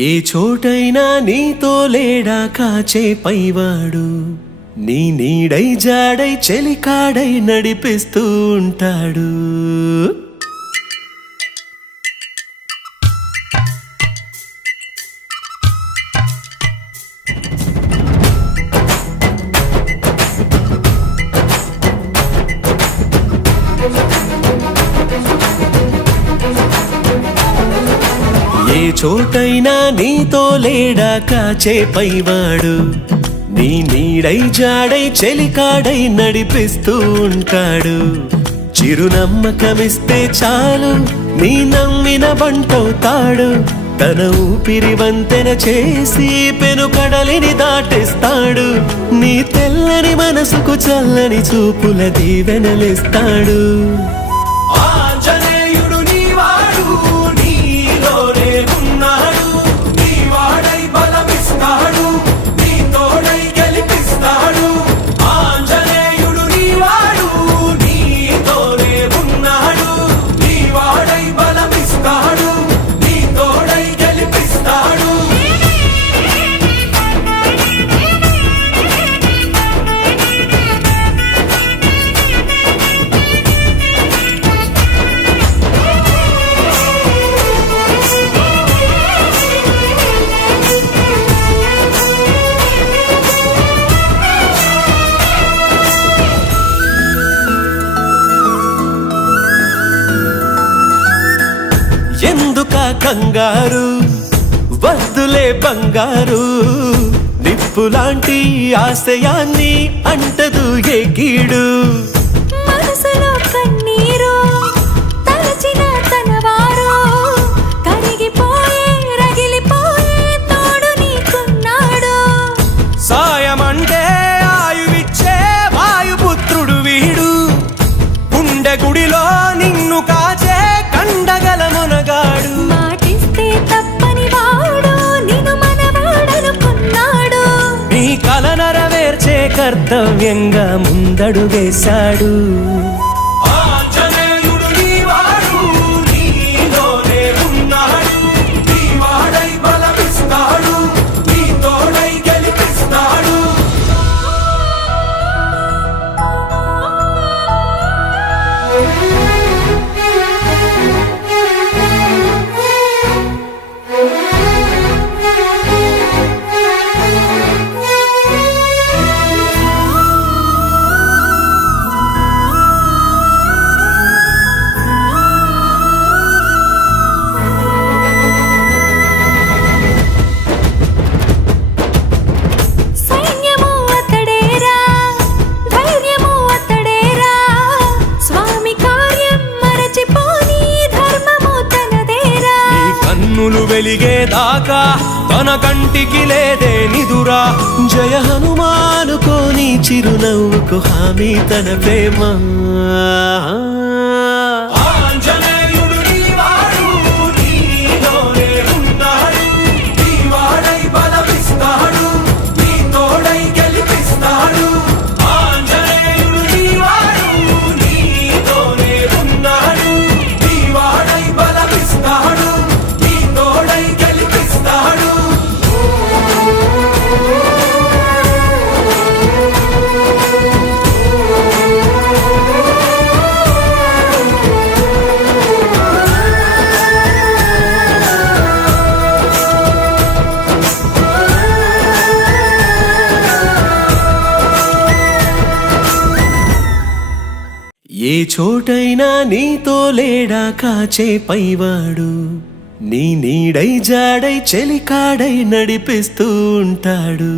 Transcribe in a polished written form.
ఏ చోటైనా నీతో లేడా కాచే పైవాడు, నీ నీడై జాడై చెలికాడై నడిపిస్తూ ఉంటాడు. ఏ చోటైనా నీతో లేడా కాచే పైవాడు, నీ నీడై జాడై చెలికాడై నడిపిస్తూ ఉంటాడు. చిరునమ్మకమిస్తే చాలు నీ నమ్మిన బంటవుతాడు. తన ఊపిరి వంతెన చేసి పెను కడలిని దాటిస్తాడు. నీ తెల్లని మనసుకు చల్లని చూపుల దీవెనలిస్తాడు. ఎందుకా కంగారు, వద్దులే బంగారు, నిప్పులాంటి ఆశయాన్ని అంటదు ఏ గీడు. మనసులో కన్నీరు తలచిన తనవారు, కరిగిపోయే రగిలిపోయే తోడు నీకున్నాడు. సాయమంటే ఆయువిచ్చే వాయుపుత్రుడు వీడు, గుండె గుడిలో నిన్ను కాచే కండగల మునగాడు. మాటిస్తే తప్పని వాడు నిన్ను మనవాడనుకున్నాడు. నీ కల నెరవేర్చే కర్తవ్యంగా ముందడుగేశాడు. వెలిగేదాకా తన కంటికి లేదే నిదురా. జయ హనుమానుకోని చిరునవ్వుకు హామీ తన ప్రేమ. ఏ చోటైనా నీతో లేడా కాచే పైవాడు, నీ నీడై జాడై చెలికాడై నడిపిస్తూ ఉంటాడు.